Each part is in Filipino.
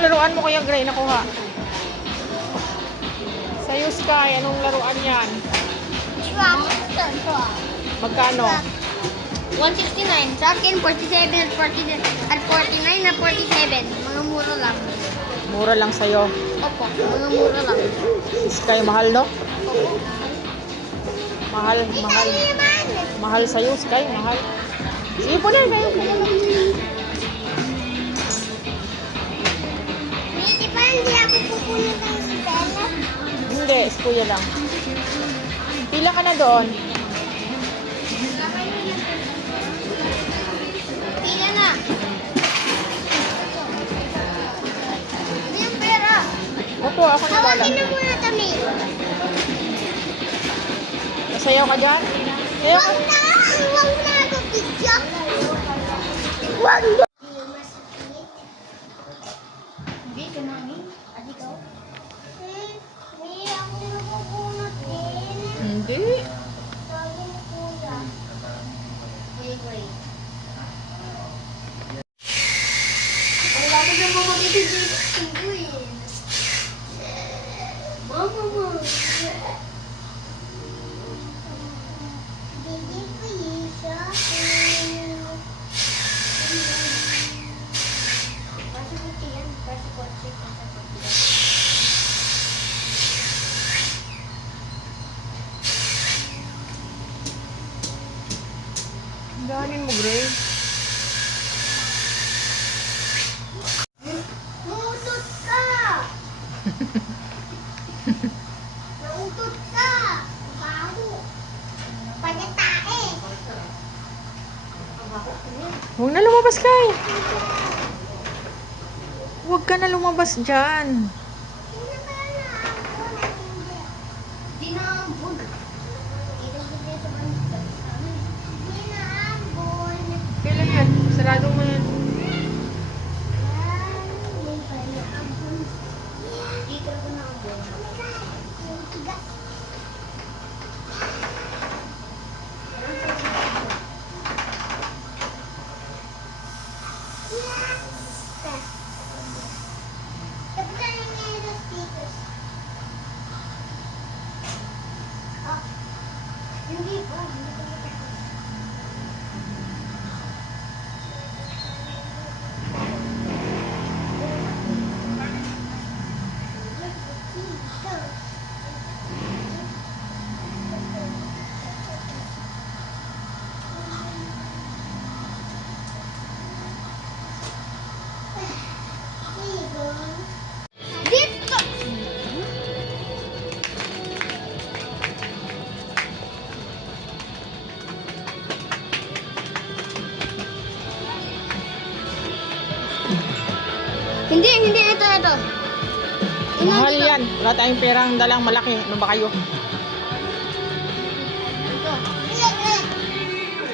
Anong laruan mo kaya, Gray, nakuha? Sa'yo, Sky, anong laruan yan? Magkano? 169. Sa akin, 47 at 49 na 47. Mga mura lang. Mura lang sa'yo. Opo, mga mura lang. Sky, mahal, no? Opo. Mahal, mahal. Mahal sa'yo, Sky, mahal. Sige po na, kayo. Di ba hindi ako pupunin ng pera? Hindi, kuya lang. Pila ka na doon? Pila na. Hindi yung pera. Opo, ako na bala. Tawagin na muna kami. Sayaw ka dyan? Sayaw ka. Huwag na ako pizza. Huwag na. Hindi, kumami. Adi ko. May ako nakukunot din. Hindi. Sabi mo kuya. Great. Ang lapit ng mga dito eh. Mama mo. Hindi ko isa. Pasok ko yan. Pasok ko. Dahanin mo, Gray. Nautot ka! Nautot ka! Baho! Pagkatae! Huwag na lumabas, Sky. Huwag ka na lumabas dyan. Di na ambon. Dito sa banda. Di na ambon. Kailan yan? Sarado mo yan. Dito ako na ambon. Hindi pa. Hindi pa matapos. Dito! Hindi, ito. Mahal yan. Wala tayong perang dalang malaki. Ano ba kayo? Ito.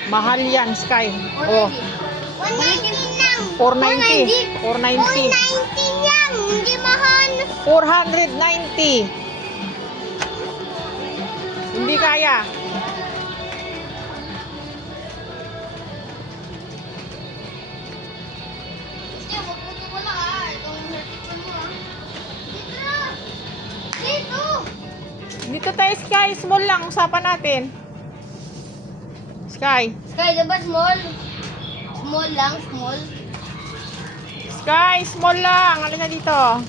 Mahal yan, Sky. Oh, 190 lang. 490. 490. 490 lang. Hindi mahal. 490. Hindi kaya. Sige, magputo ko lang Itong haircut mo Dito. Dito. Dito tayo, Sky. Small lang. Usapan natin. Sky. Sky, diba small? Small lang, small. Sky, small lang. Alin na dito.